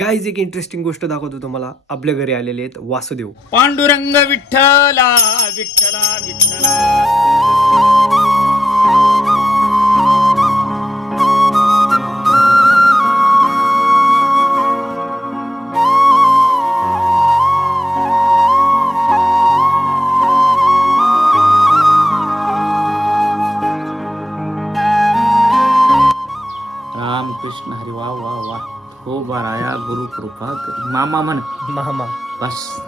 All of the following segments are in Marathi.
गाईज एक इंटरेस्टिंग गोष्ट दाखवतो तुम्हाला. आपल्या घरी आलेले आहेत वासुदेव. पांडुरंग विठ्ठला विठ्ठला विठ्ठला. बाराया गुरु कृपा करी. मामा म्हण मामा. बस.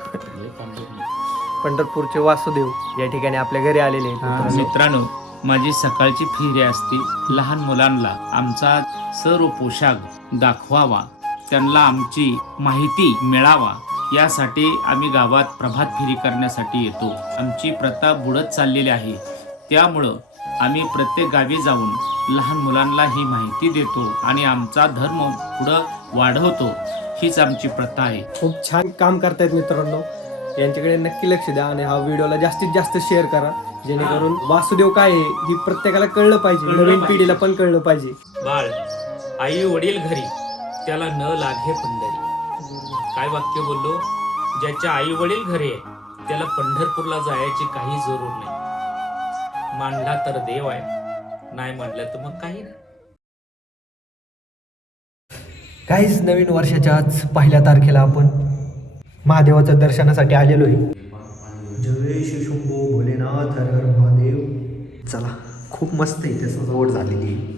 पंढरपूरचे वासुदेव या ठिकाणी आपल्या घरी आलेले आहेत. मित्रांनो. मित्रांनो माझी सकाळची फेरी असते लहान मुलांना आमचा सर्व पोशाख दाखवावा. त्यांना आमची माहिती मिळावा. यासाठी आम्ही गावात प्रभात फेरी करण्यासाठी येतो. आमची प्रथा बुडत चाललेली आहे. त्यामुळं आम्ही प्रत्येक गावी जाऊन लहान मुलांना ही माहिती देतो आणि आमचा धर्म पुढं वाढवतो हीच आमची प्रथा आहे. खूप छान काम करतायत मित्रांनो. यांच्याकडे नक्की लक्ष द्या आणि हा व्हिडिओला जास्तीत जास्त शेअर करा. जेणेकरून वासुदेव काय आहे ही प्रत्येकाला कळलं पाहिजे. कळलं नवीन पाहिजे. पिढीला पण कळलं पाहिजे. बाळ आई वडील घरी त्याला न लागे पंढरी. काय वाक्य बोललो? ज्याच्या आई वडील घरी आहे त्याला पंढरपूरला जायची काही जरूर नाही. मांडला तर देव आहे. नाही म्हटलं तर मग काही नाही. काहीच नवीन वर्षाच्या आज पहिल्या तारखेला आपण महादेवाच्या दर्शनासाठी आलेलो आहे जय श्री शंभो भोलेनाथ हर हर महादेव चला खूप मस्त आहे त्याचं सजावट झालेली आहे.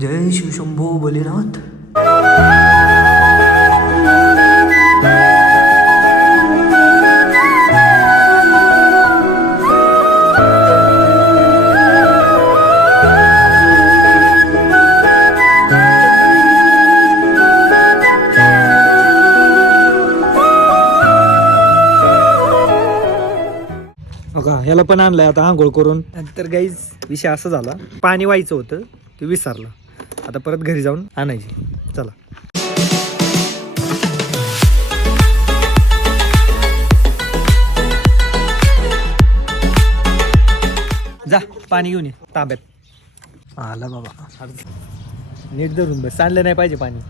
जय शिव शंभो भोलेनाथ. का? ह्याला पण आणलाय आता आंघोळ करून. तर गाईज विषय असा झाला. पाणी व्हायचं होतं ते विसरलं. आता परत घरी जाऊन आणायची. चला. जा पाणी घेऊन ये ताब्यात. आला बाबा. नीट धरून बस. सांडलं नाही पाहिजे पाणी.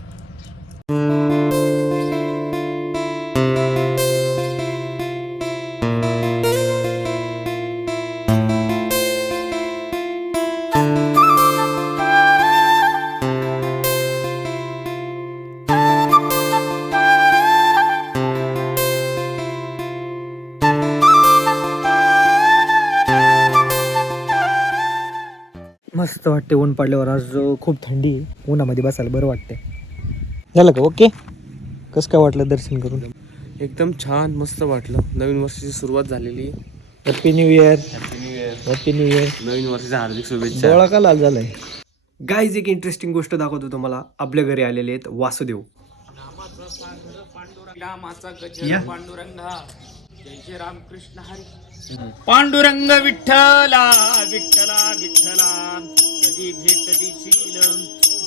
मस्त वाटते ऊन पडल्यावर. आज खूप थंडी आहे. उन्हामध्ये बसायला बरं वाटते झालं का? ओके. कसं काय वाटलं दर्शन करून? एकदम छान मस्त वाटलं. नवीन वर्षाची सुरुवात झालेली happy new year happy new year happy new year नवीन वर्षाच्या हार्दिक शुभेच्छा. डोळा का लाल झालाय? गाईज एक इंटरेस्टिंग गोष्ट दाखवतो तुम्हाला. आपल्या घरी आलेले आहेत वासुदेव. पांडुरंगा. जय रामकृष्ण हरी। पांडुरंग विठ्ठला विठ्ठला विठ्ठला कधी भेट दिशील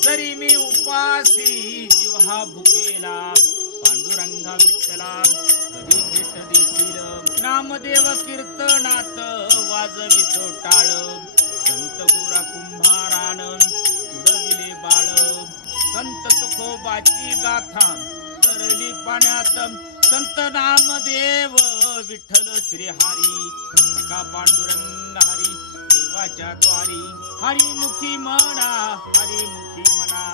जरी मी उपासी जिव्हा भुकेला पांडुरंगा विठ्ठला कधी भेट दिशील नामदेव कीर्तनात वाजवितो टाळ। संत गोरा कुंभारान उडविले बाळ। संत तुकोबाची गाथा तरली पाण्यात संत नामदेव विठ्ठल श्री हरी सका पांडुरंग हरी देवाच्या द्वारी हरिमुखी म्हणा हरिमुखी म्हणा.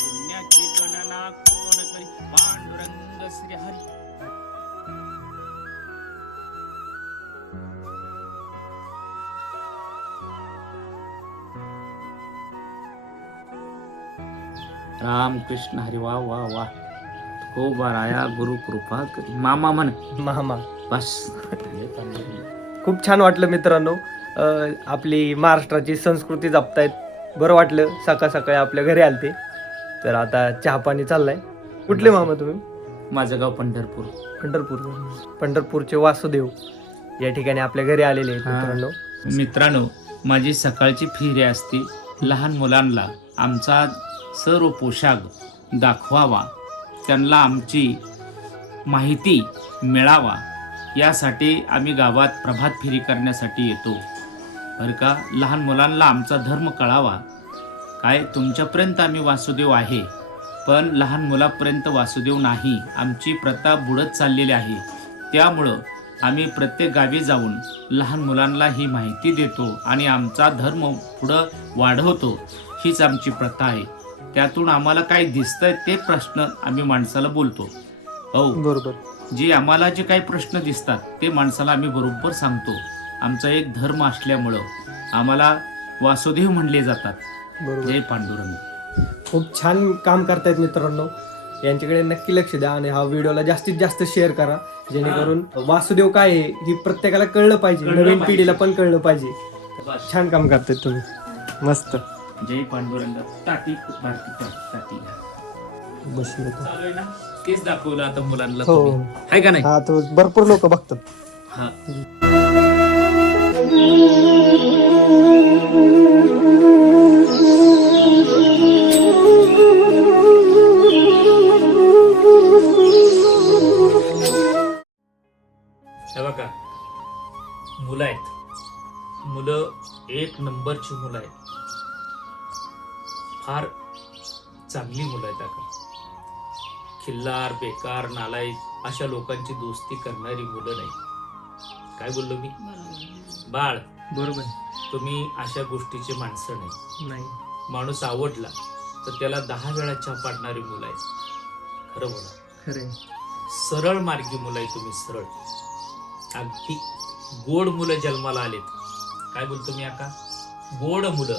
पुण्याची गणना कोण करी? पांडुरंग श्री हरी राम कृष्ण हरी वा वा वा. हो बाराया गुरु कृपा करी. मामा म्हण. मामा. बस. खूप छान वाटलं मित्रांनो. अं, आपली महाराष्ट्राची संस्कृती जपतायत. बरं वाटलं सकाळ सकाळी आपल्या घरी आलते. तर आता चहा पाणी चाललाय. कुठले मामा तुम्ही? माझं गाव पंढरपूर. पंढरपूर. पंढरपूरचे वासुदेव या ठिकाणी आपल्या घरी आलेले आहेत हा. मित्रांनो. मित्रांनो माझी सकाळची फेरी असते. लहान मुलांना आमचा सर्व पोशाख दाखवावा. त्यांना आमची माहिती मिळावा. यासाठी आम्ही गावात प्रभात फेरी करण्यासाठी येतो. बरं का? लहान मुलांना आमचा धर्म कळावा. काय? तुमच्यापर्यंत आम्ही वासुदेव आहे. पण लहान मुलापर्यंत वासुदेव नाही. आमची प्रथा बुडत चाललेली आहे. त्यामुळं आम्ही प्रत्येक गावी जाऊन लहान मुलांना ही माहिती देतो आणि आमचा धर्म पुढं वाढवतो. हीच आमची प्रथा आहे. त्यातून आम्हाला काय दिसतंय ते प्रश्न आम्ही माणसाला बोलतो. हो. बरोबर. जे आम्हाला जे काही प्रश्न दिसतात ते माणसाला आम्ही बरोबर सांगतो. आमचा एक धर्म असल्यामुळं आम्हाला वासुदेव म्हणले जातात. बरोबर. जय पांडुरंग. खूप छान काम करतायत मित्रांनो. यांच्याकडे नक्की लक्ष द्या आणि हा व्हिडिओला जास्तीत जास्त शेअर करा. जेणेकरून वासुदेव काय आहे ही प्रत्येकाला कळलं पाहिजे. नवीन. पिढीला पण कळलं पाहिजे. छान काम करतायत तुम्ही. मस्त. जय पांडुरंग ताटी भारती ताटी बस चालू आहे ना? तेच दाखवलं आता मुलांना हो. तुम्ही. का नाही? हा तो भरपूर लोक बघतात. हा. हे बघा. मुलं आहेत. मुलं एक नंबरची मुलं आहेत. फार चांगली मुलं आहेत आता. खिल्लार बेकार नालायक अशा लोकांची दोस्ती करणारी मुलं नाही. काय बोललो मी? बाळ. बरोबर. तुम्ही अशा गोष्टीची माणसं नाही. नाही. माणूस आवडला तर त्याला दहा वेळा चहा पाडणारी मुलं आहेत. खरं बोला. खरे सरळ मार्गी मुलं आहे तुम्ही सरळ. अगदी गोड मुलं जन्माला आलेत. काय बोलतो मी आता गोड मुलं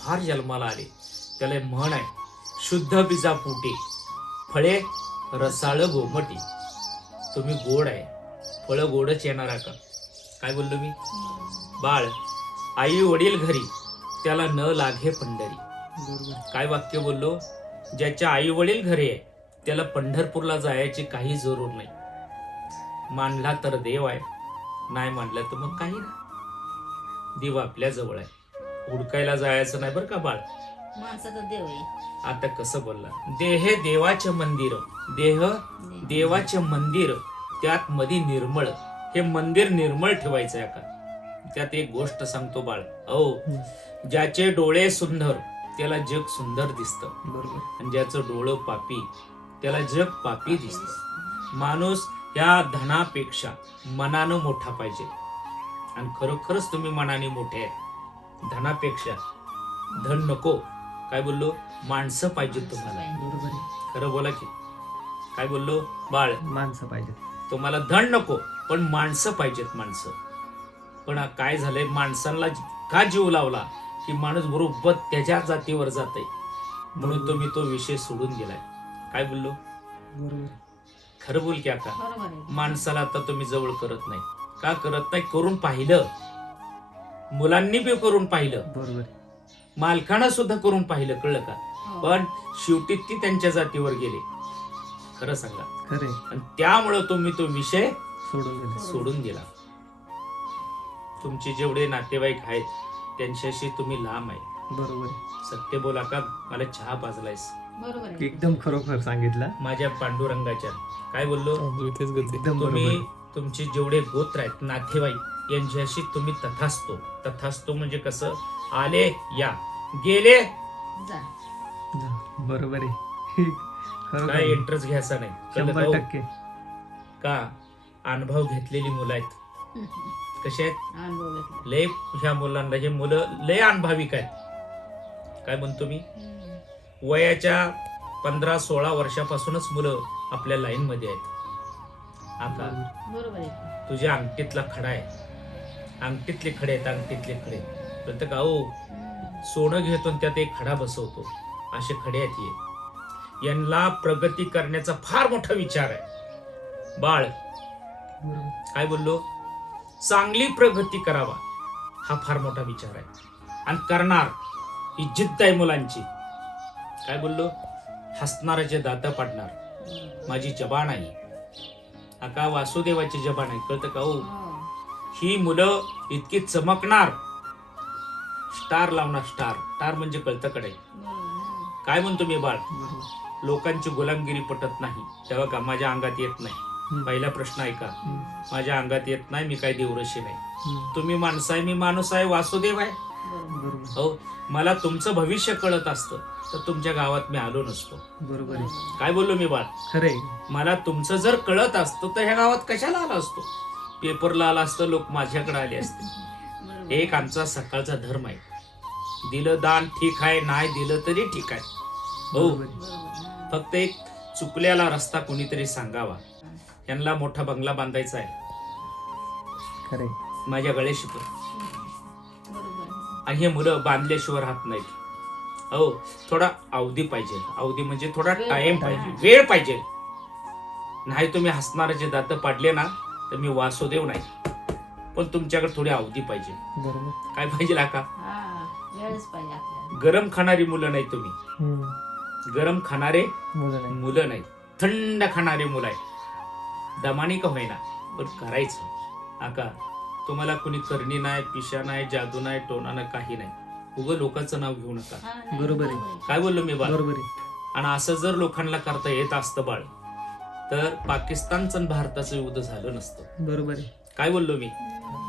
फार जन्माला आले त्याला म्हण आहे शुद्ध बिजा फुटे फळे रसाळ गोमटी. तुम्ही गोड आहे फळं गोडच येणार आहे का? काय बोललो मी? बाळ आई वडील घरी त्याला न लागे पंढरी. काय वाक्य बोललो? ज्याच्या आई वडील घरी आहे त्याला पंढरपूरला जायची काही जरूर नाही. मानला तर देव आहे नाही मानला तर मग काही ना देव आपल्या जवळ आहे. हुडकायला जायचं नाही बरं का बाळ? माणसाचा देव आहे. आता कसं बोलला? देह देवाचे मंदिर. देह देवाचे मंदिर. त्यात मधी निर्मळ. हे मंदिर निर्मळ ठेवायचं आहे का त्यात एक गोष्ट सांगतो बाळ. अहो ज्याचे डोळे सुंदर त्याला जग सुंदर दिसतं. बरोबर. आणि ज्याचं डोळं पापी त्याला जग पापी दिसत. माणूस या धनापेक्षा मनानं मोठा पाहिजे. आणि खरोखरच तुम्ही मनाने मोठे आहे. धनापेक्षा धन नको. काय बोललो? माणसं पाहिजेत तुम्हाला. बरोबर आहे. खरं बोला की. काय बोललो? बाळ. माणसं पाहिजे तुम्हाला धन नको पण माणसं पाहिजेत माणसं. पण हा काय झालंय? माणसांना का जीव लावला? की माणूस बरोबर त्याच्या जातीवर जात म्हणून तुम्ही तो विषय सोडून गेलाय. काय बोललो? बरोबर. खरं बोल की आता बरोबर आहे. माणसाला आता तुम्ही जवळ करत नाही. का करत नाही? करून पाहिलं. मुलांनी बी करून पाहिलं. बरोबर मालकानं सुद्धा करून पाहिलं कळलं का? हो. पण शेवटी ती त्यांच्या जातीवर गेले? खरं सांगा. खरे आणि त्यामुळं तुम्ही तो विषय सोडून गेले सोडून गेला तुमचे जेवढे नातेवाईक आहेत त्यांच्याशी तुम्ही लांब आहे. बरोबर आहे. सत्य बोला का? मला चहा पाजलायस. बरोबर आहे. एकदम खरोखर सांगितलं. माझ्या पांडुरंगाच्या. काय बोललो? मी तेच गती एकदम तुम्ही तुमचे जेवढे गोत्र आहेत नातेवाईक यांच्याशी तुम्ही तथासतो. तथासतो म्हणजे कसं? आले या. गेले. जा. बरोबर आहे. काय इंटरेस्ट घ्यायचा नाही. कळलं शंभर का हो? टक्के. का? अनुभव घेतलेली मुलं आहेत. कसे आहेत? अनुभव घेतला लय ह्या मुलांना हे मुलं लय अनुभविक आहेत. काय म्हणतो मी? हम्म. वयाच्या पंधरा सोळा वर्षापासूनच मुलं आपल्या लाईन मध्ये आहेत. आता बरोबर आहे. तुझ्या अंगठीतला खडा आहे. अंगठीतले खडे आहेत अंगठीतले खडे. प्रत्येक गाऊ हम्म. सोनं घेतो आणि त्यात एक खडा बसवतो. असे खडे आहेत हे. यांना प्रगती करण्याचा फार मोठा विचार आहे. बाळ. काय बोललो? चांगली प्रगती करावा हा फार मोठा विचार आहे. आणि करणार ही जिद्द आहे मुलांची. काय बोललो? हसणाराचे दात पाडणार. माझी जबान आहे. हा का वासुदेवाची जबान आहे कळतं का हो? हो. ही मुलं इतकी चमकणार स्टार लावणार स्टार. स्टार म्हणजे कळतं कडे. बरोबर. काय म्हणतो मी बाळ. लोकांची गुलामगिरी पटत नाही. तेव्हा का माझ्या अंगात येत नाही. पहिला प्रश्न ऐका. माझ्या अंगात येत नाही मी काय देवरशी नाही. तुम्ही माणसं आहे मी माणूस आहे वासुदेव आहे. हो? मला तुमचं भविष्य कळत असतं तर तुमच्या गावात मी आलो नसतो. बरोबर आहे. काय बोललो मी बाळ? खरंय मला तुमचं जर कळत असतं तर ह्या गावात कशाला आला असतो? पेपरला आला असतं लोक माझ्याकडे आले असते. एक आमचा सकाळचा धर्म आहे. दिलं दान ठीक आहे नाही दिलं तरी ठीक आहे. हो. फक्त एक चुकल्याला रस्ता कोणीतरी सांगावा. यांना मोठा बंगला बांधायचा आहे. माझ्या बरोबर. आणि हे मुलं बांधल्याशिवाय राहत नाहीत. हो थोडा अवधी पाहिजे. अवधी म्हणजे थोडा टाइम पाहिजे. वेळ पाहिजे. नाही तुम्ही हसणारे दात पाडले ना तर मी वासुदेव नाही. पण तुमच्याकडे थोडी अवधी पाहिजे. बरोबर. काय पाहिजे का हा वेळच पाहिजे आपल्याला. गरम खाणारी मुलं नाही तुम्ही. हम्म. गरम खाणारे मुलं नाही मुलं नाही थंड खाणारी मुलं आहे दमानी का होईना? पण करायचं. आका तुम्हाला कुणी करणी नाही पिशा नाही जादू नाही टोना नाही काही नाही. उगं लोकांचं नाव घेऊ नका. हा, नाही, बरोबर आहे. काय बोललो मी बाळ? बरोबर आहे. आणि असं जर लोकांना करता येत असतं बाळ तर पाकिस्तानचं आणि भारताचं युद्ध झालं नसतं. बरोबर आहे. काय बोललो मी?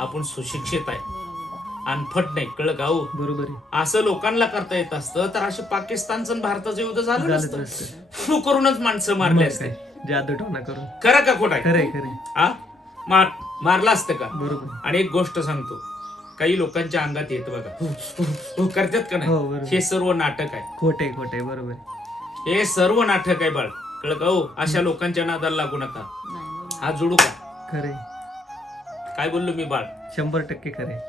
आपण सुशिक्षित आहे. बरोबर अनफट नाही कळ गाऊ बरोबर आहे. असं लोकांना करता येत असतं तर असे पाकिस्तानचं आणि भारताचं युद्ध झालं नसतं. करूनच माणसं मारले असते? जादू टोना करून. खरं का खोट आहे? खरंय खरंय. हा मार मारला असतं का? बरोबर. आणि एक गोष्ट सांगतो काही लोकांच्या अंगात येत बघा. हु, हु, हु करतात का हो नाही बरोबर. हे सर्व नाटक आहे. खोटे खोटे बरोबर आहे. हे सर्व नाटक आहे बाळ. कळ का हो? अशा लोकांच्या नादाला लागू नका. बरोबर. हा जोडू का? खरंय. काय बोललो मी बाळ? शंभर टक्के खरे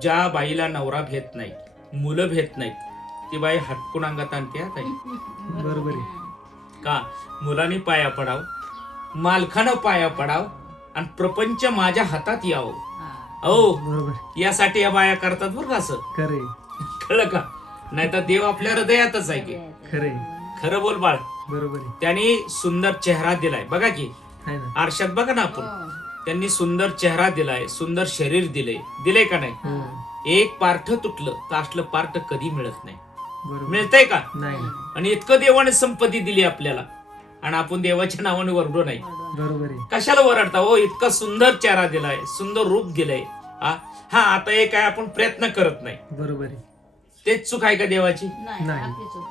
ज्या बाईला नवरा भेट नाही मुलं भेट नाहीत ती बाई हटकून अंगात आणते हा ताई. बरोबर आहे. का? मुलांनी पाया पडाव मालखानं पाया पडाव आणि प्रपंच माझ्या हातात यावं. हा हो बरोबर. यासाठी या बाया करतात बरं का असं? खरंय कळलं का? नाही तर देव आपल्या हृदयातच आहे की. खरंय खरं बोल बाळ. बरोबर आहे. त्यांनी सुंदर चेहरा दिलाय. बघा की. ना. आरशात बघा ना आपण. हो. त्यांनी सुंदर चेहरा दिलाय सुंदर शरीर दिले दिले का नाही? हो. एक पार्थ तुटलं तर असलं पार्थ कधी मिळत नाही. बरोबर. मिळतंय का? नाही. आणि इतकं देवाने संपत्ती दिली आपल्याला. आणि आपण देवाच्या नावाने वरडो नाही. बरोबर. कशाला वरडता? हो इतका सुंदर चेहरा दिलाय सुंदर रूप दिलंय. हा? हा आता एक आहे आपण प्रयत्न करत नाही. बरोबर आहे. तेच चूक आहे का देवाची.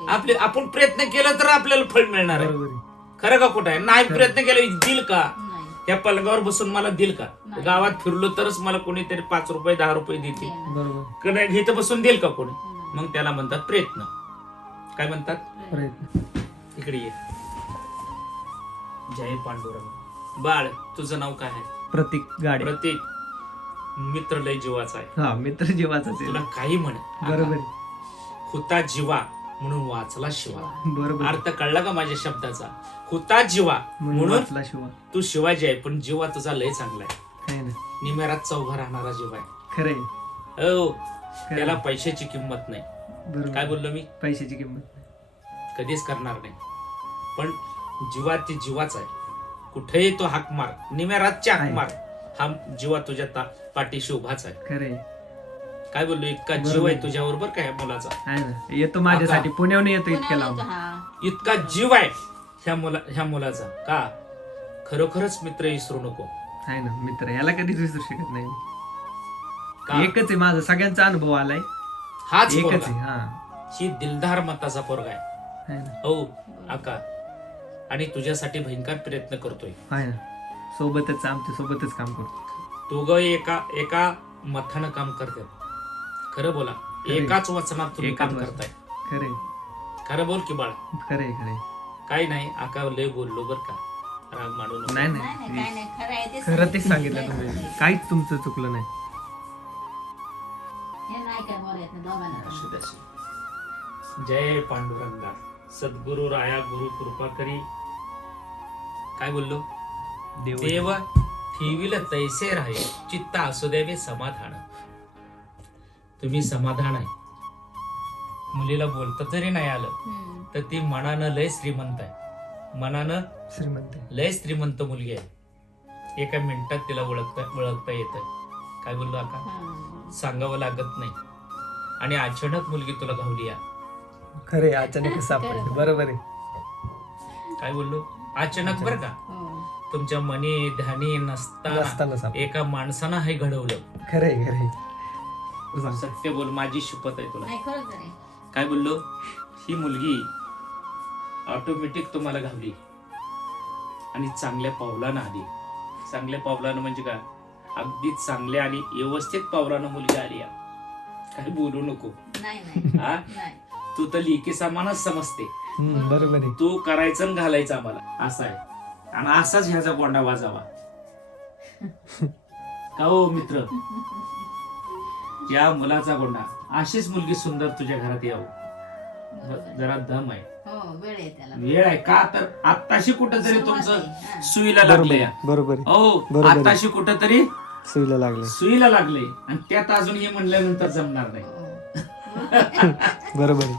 आपली आपण प्रयत्न केला तर आपल्याला फळ मिळणार आहे. बरोबर आहे. खरं का खोटं आहे? नाही प्रयत्न केला दिल का? त्या पलंगावर बसून मला दिल का? नाही. गावात फिरलो तरच मला कोणीतरी पाच रुपये दहा रुपये देतील. बरोबर. का नाही इथं बसून देईल का कोणी? हम्म. मग त्याला म्हणतात प्रयत्न. काय म्हणतात? प्रयत्न. इकडे ये. जय पांडुरंग. बाळ तुझं नाव काय आहे? प्रतीक गाडे. प्रत्येक मित्र लय जीवाचा आहे. हा मित्र जीवाचाच तुला काही म्हण. बरोबर. आहे हुता जीवा. म्हणून वाचला शिवा. बरोबर. अर्थ कळला का माझ्या शब्दाचा? हुता जीवा. म्हणून वाचला शिवा. तू शिवाजी आहे पण जीवा तुझा लय चांगला आहे. आहे ना निमेरातचा उभा राहणारा जीव आहे. खरंय. हो. खरंय. त्याला पैशाची किंमत नाही. बरोबर. काय बोललो मी? पैशाची किंमत कधीच करणार नाही. पण जीवा ती जीवाच आहे. कुठेही तो हाक मार. निमेरातच्या हाक आहे. मार. हा जीवा तुझ्या ता- पाठीशी उभाच आहे. खरंय. काय बोललो इतका जीव. आहे तुझ्या बरोबर काय मुलाचा? ना. येतो माझ्यासाठी. पुण्याहून येतो इतक्या लांब. हा. इतका जीव आहे ह्या मुला ह्या मुलाचा. का? खरोखरच मित्र विसरू नको. आहे ना मित्र. याला कधीच विसरू शकत नाही का? एकच आहे माझा. सगळ्यांचा अनुभव आलाय. हाच एकच पोरगा. आहे हा. ही दिलदार मताचा पोरगा आहे. ना. हो आका. आणि तुझ्यासाठी भयंकर प्रयत्न करतोय. आहे ना. सोबतच आमच्या सोबतच काम करतो. दोघं एका एका मथानं काम करतात. खरं बोला. एकाच वचनात तुम्ही काम. करताय. खरे खरं बोल की बाळ. खरे खरे काही नाही आका लय बोललो बर का. राग मानू नको. नाही नाही. नाही काय नाही नाही. खरं आहे ते खरं तेच सांगितलं. तुम्ही. काहीच तुमचं चुकलं नाही. हे नाही काय बोलायचं दोघांना. असू दे, असू दे. जय पांडुरंगा. सद्गुरु राया गुरु कृपा करी. काय बोललो? देव देव ठेवील तैसे राहे. चित्त असू द्यावे समाधान. तुम्ही समाधान आहे. मुलीला बोलता जरी नाही आलं. तर ती मनानं लय श्रीमंत आहे. मनानं श्रीमंत. लय श्रीमंत मुलगी आहे. एका मिनिटात तिला ओळखता ओळखता येत काय बोललो आका हा. सांगावं लागत नाही. आणि अचानक मुलगी तुला घावली या. खरे अचानक सापडले. बरोबर आहे. काय बोललो? अचानक बरं का? हो. तुमच्या मनी ध्यानी नसताना सापडले. एका माणसानं हे घडवलं. खरे खरे सांग. सत्य बोल माझी शपथ आहे तुला. नाही खरंच आहे. काय बोललो? ही मुलगी ऑटोमॅटिक तुम्हाला घावली आणि चांगल्या पावलानं आली. चांगल्या पावलानं म्हणजे काय अगदी चांगल्या आणि व्यवस्थित पावलानं मुलगी आली. काही बोलू नको. नाही नाही. हा? नाही. तू तर लिकी समानच समजते. हम्म, बरोबर. आहे. तू करायचं आणि घालायचं आम्हाला. असं आहे. आणि असाच ह्याचा गोंडा वाजावा. का हो मित्र? या मुलाचा गोंडा. अशीच मुलगी सुंदर तुझ्या घरात यावं. जरा दम आहे. हो वेळ आहे त्याला. वेळ आहे का? तर आत्ताशी कुठंतरी तुमचं. सुईला आहे, बरोबर आहे. हो बरोबर आहे. आताशी कुठंतरी सुईला लागले. सुईला लागले. आणि त्यात अजून हे म्हणल्यानंतर जमणार नाही. हो. बरोबर आहे.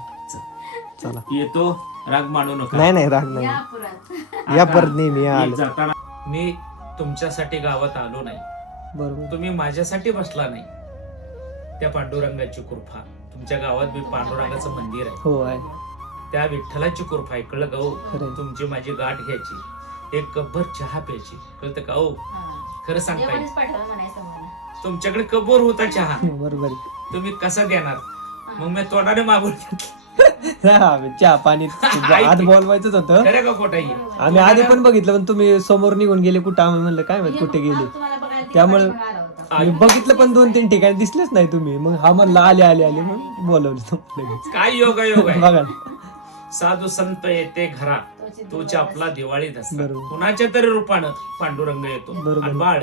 चला. येतो. राग मानू नका. नाही नाही राग नाही. या पुरात. या आता परत नेहमी या मी आलं. जाताना मी तुमच्यासाठी गावात आलो नाही. बरोबर. तुम्ही माझ्यासाठी बसला नाही. त्या पांडुरंगाची कृपा तुमच्या गावात मी पांडुरंगाचं मंदिर आहे. हो आहे. त्या विठ्ठलाची कृपा आहे कळलं गाऊ. तुमची माझी गाठ घ्यायची. एक कपभर चहा प्यायची. कळतं का हो? हा. खरं सांगताय. म्हणायचं मला. तुमच्याकडे कबोर होता चहा. बरोबर आहे. तुम्ही कसा देणार मग मी तोंडाने मागून घेतलं. हा, चहा पाणी आत बोलवायचंच होतं. खरं का खोटा ही आम्ही आधी पण बघितलं पण तुम्ही समोर निघून गेले कुठं? आम्ही म्हणलं काय माहीत कुठे गेले? त्यामुळे- आम्ही बघितलं पण दोन तीन ठिकाणी दिसलेच नाही तुम्ही. मग हा म्हणला आले आले आले मग बोलवलं लगेच. काय योग योग आहे? बघा ना. साधू संत येते घरा. तोची आपला दिवाळी दसरा बरोबर. कुणाच्या तरी रूपानं पांडुरंग येतो. बरोबर. आणि बाळ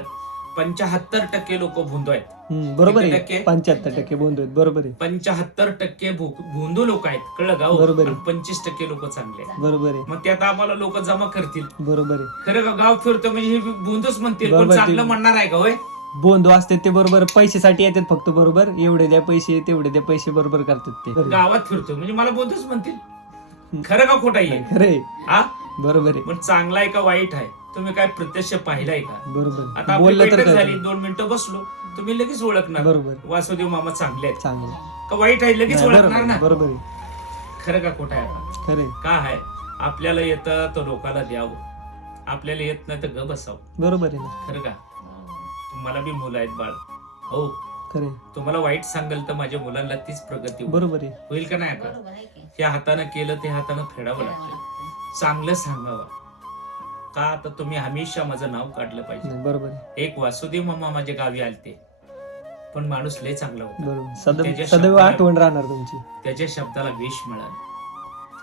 पंच्याहत्तर टक्के लोक भुंदू आहेत. हम्म, बरोबर किती आहे टक्के? पंच्याहत्तर टक्के बोंद आहेत. बरोबर आहे. पंच्याहत्तर टक्के भु- भोंदू लोक आहेत. कळलं गाव? बरोबर आहे. पंचवीस टक्के लोक चांगले आहेत. बरोबर आहे. मग त्यात आम्हाला लोक जमा करतील. बरोबर आहे. खरं का गाव फिरतो म्हणजे हे भोंदूच म्हणतील पण बरोबर, ते- चांगलं म्हणणार आहे का होय? बोंदो असते ते बरोबर पैशासाठी येतात फक्त बरोबर? एवढे द्या पैसे तेवढे द्या पैसे बरोबर करतात ते. गावात फिरतो म्हणजे मला बोंदूच म्हणतील. खरं का खोटा आहे खरे हा? बरोबर आहे. पण चांगला आहे का वाईट आहे? तुम्ही काय प्रत्यक्ष पाहिलाय का? बरोबर. आता बोललं तर झाली दोन मिनिटं बसलो तुम्ही लगेच ओळखणार. बरोबर. वासुदेव मामा चांगले आहेत. चांगलं. का वाईट आहे लगेच ओळखणार ना? बरोबर आहे. खरं का खोटं आहे खरे का आहे? आपल्याला येतं तर लोकाला द्यावं. आपल्याला येत नाही तर ग बसावं. बरोबर आहे ना. खरं का? तुम्हाला बी मुलं आहेत बाळ. हो. खरे तुम्हाला वाईट सांगाल तर माझ्या मुलांना तीच प्रगती होईल. बरोबर आहे. होईल का नाही का बरोबर आहे की. ह्या हातानं केलं ते हातानं फेडावं लागतं. लागतं. चांगलं सांगावं. का आता तुम्ही हमेशा माझं नाव काढलं पाहिजे? नाही, बरोबर आहे. एक वासुदेव मामा माझ्या गावी आलते. पण माणूस लय चांगला होता. बरोबर सदैव त्याच्या सदैव शब्दाला- आठवण राहणार तुमची. त्याच्या शब्दाला विष मिळालं.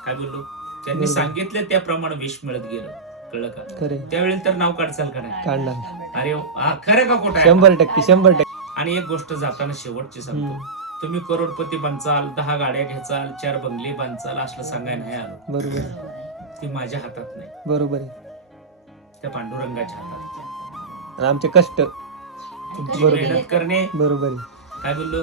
काय बोललो? त्यांनी बरोबर. सांगितलं त्याप्रमाणे विष मिळत गेलं. कळलं का? खरे त्यावेळी तर नाव काढचाल का नाही? काढणार. अरे हा खरं का खोटं आहे? शंभर टक्के शंभर टक्के. आणि एक गोष्ट जाताना शेवटची सांगतो. हम्म. तुम्ही करोडपती बनचाल दहा गाड्या घ्याचाल चार बंगले बांधचाल असलं सांगाय नाही आलो. बरोबर. ती माझ्या हातात नाही. बरोबर आहे. त्या पांडुरंगाच्या हातात. आणि आमचे कष्ट. तुमची बरोबर. मेहनत करणे. बरोबर आहे. काय बोललो?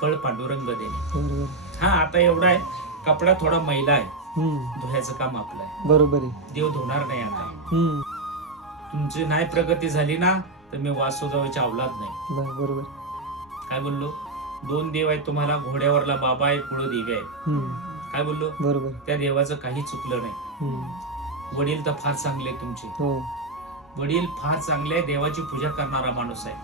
फळ पांडुरंग देणे. बरोबर. हा आता एवढा आहे. कपडा थोडा मैला आहे. हम्म. धुयाचं काम आपलं आहे. बरोबर आहे. देव धुणार नाही आता हम्म. तुमची नाही प्रगती झाली ना तर मी वासुदेवाची अवलाद नाही. ब- बरोबर. काय बोललो? दोन देव आहेत तुम्हाला घोड्यावरला बाबा आहे कुळदेवी आहे हम्म. काय बोललो? बरोबर. त्या देवाचं काही चुकलं नाही. हम्म. वडील तर फार चांगले आहेत तुमचे. हो. वडील फार चांगले आहे, देवाची पूजा करणारा माणूस आहे.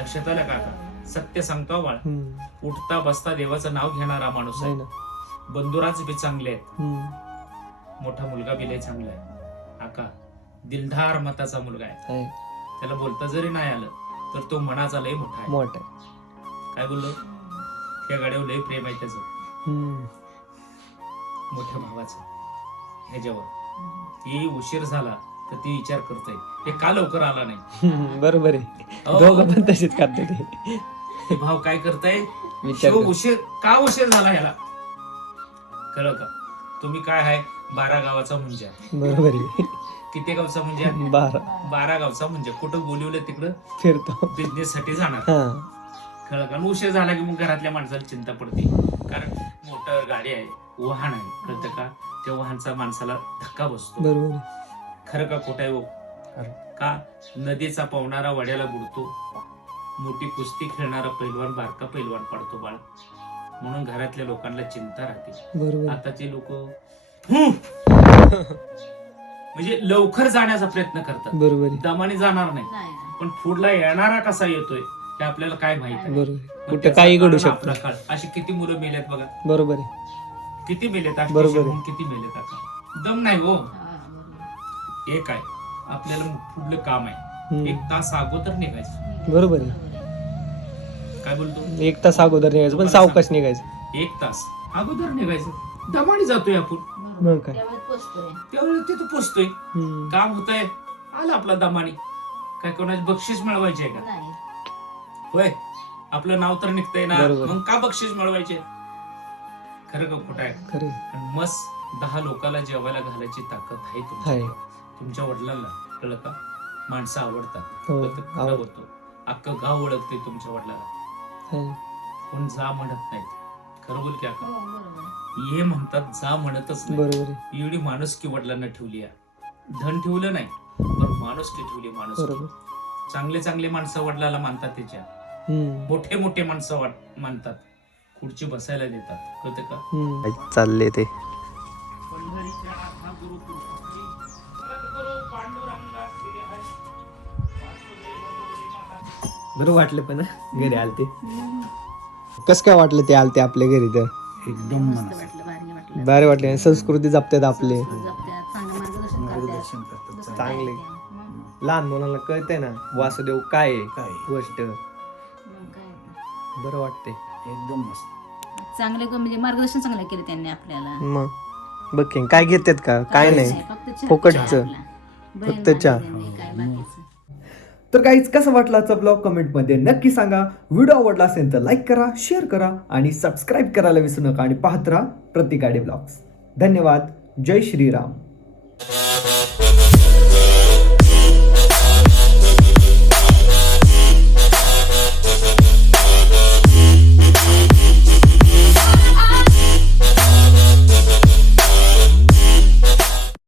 लक्षात आलं का आता? सत्य सांगतो बाळ. हम्म. उठता बसता देवाचं नाव घेणारा माणूस नाही आहे ना. बंधुराज बी चांगले आहेत. मोठा मुलगा बी लय चांगला आहे. आका दिलधार मताचा मुलगा आहे. त्याला बोलता जरी नाही आलं तर तो मनाचा लय मोठा आहे. मोठ काय बोललो? त्या गाड्यावर लय प्रेम आहे त्याचं. मोठ्या भावाचं. ह्याच्यावर. ती उशीर झाला तर ती विचार करतोय. हे का लवकर आला नाही? बरोबर आहे. अहो, दोघं पण तसेच करते भाव काय करताय. उशीर का उशीर झाला ह्याला? कळलं का? तुम्ही काय आहे? बारा गावाचा मुंजा. बरोबर आहे. किती गावचा मुंजा? बारा. बारा गावचा मुंजा. कुठं बोलवलं तिकडं? फिरतो. बिझनेस साठी जाणार. हा. कळलं का? उशीर झाला की मग घरातल्या माणसाला चिंता पडते. कारण मोटर गाडी आहे वाहन आहे. कळतं का? त्या वाहनचा माणसाला धक्का बसतो. बरोबर आहे. खरं का? खोटं आहे हो. खरं. का? नदीचा पावणारा वड्याला बुडतो. मोठी कुस्ती खेळणारा पैलवान बारका पैलवान पडतो बाळ. म्हणून घरातल्या लोकांना चिंता राहते. बरोबर. आताचे लोक म्हणजे लवकर जाण्याचा प्रयत्न करतात. बरोबर. दमाने जाणार नाही. पण पुढला येणारा कसा येतोय हे आपल्याला काय माहीत आहे. बरोबर. कुठं काही घडू शकतं. काळ. अशी किती मुलं मेलेत बघा. बरोबर आहे. किती मेलेत अशी बरोबर किती मेलेत आता? दम नाही हो. एक आहे. आपल्याला पुढलं काम आहे. एक तास अगोदर निघायचं. बरोबर आहे. काय बोलतो? एक तास अगोदर निघायचं पण सावकाश निघायचं. एक तास. अगोदर निघायचं. दमाने जातोय आपण. बरोबर. मग काय? त्यावेळेत पोचतोय. त्यावेळेस तिथं पोचतोय. हम्म. काम होत आहे आला आपला दमाने. काय कोणाची बक्षीस मिळवायची आहे का? नाही. होय. आपलं नाव तर निघतंय ना. बरोबर. मग का बक्षीस मिळवायचे? खरं का खोटं आहे? खरे आणि मस दहा लोकाला जेवायला घालायची ताकद आहे तुमच्या आहे. तुमच्या वडिलांना. कळलं का? माणसं आवडतात. हो, फक्त खरं आवड- होतो अख्खं गाव ओळखते तुमच्या वडिलाला कोण जा म्हणत नाहीत. खरं बोल की अक्का हो, बरोबर. ये म्हणतात जा म्हणतच नाही. बरोबर आहे. एवढी माणुसकी वडिलांना ठेवली आहे. धन ठेवलं नाही पण माणुसकी ठेवली बरोबर. चांगले चांगले माणसं वडिलाला मानतात त्याच्या. हम्म. मोठे मोठे माणसं वाट मानतात. खुर्ची बसायला देतात. कळतं का? हम्म. चालले ते. पंढरीच्या नाथा गुरु बरं वाटलं पण हं? घरी आलते कस काय वाटलं ते आलते आपल्या घरी तर एकदम मस्त मनात वाटलं, भारी वाटलं. भारी वाटले संस्कृती जपतात आपले चांगलं मार्गदर्शन मार्गदर्शन करतात. करतात दुसरं चांगलं. चांगले. काय ते? मग- लहान मुलांना कळतंय ना वासुदेव काय आहे काय गोष्ट मग काय? बरं वाटते एकदम मस्त चांगले ग- म्हणजे मार्गदर्शन चांगलं केलं त्यांनी आपल्याला मग बघ की, काय घेतात का काय नाही फक्त चहा फुकटचं. पिला आपला. बहीण फक्त चहा. काय बाकीचं. तर काहीच कसं वाटलाचं आजचा ब्लॉग कमेंटमध्ये नक्की सांगा. व्हिडिओ आवडला असेल तर लाईक करा शेअर करा आणि सबस्क्राईब करायला विसरू नका आणि पाहत राहा प्रतिकाडे ब्लॉग्स धन्यवाद. जय श्रीराम.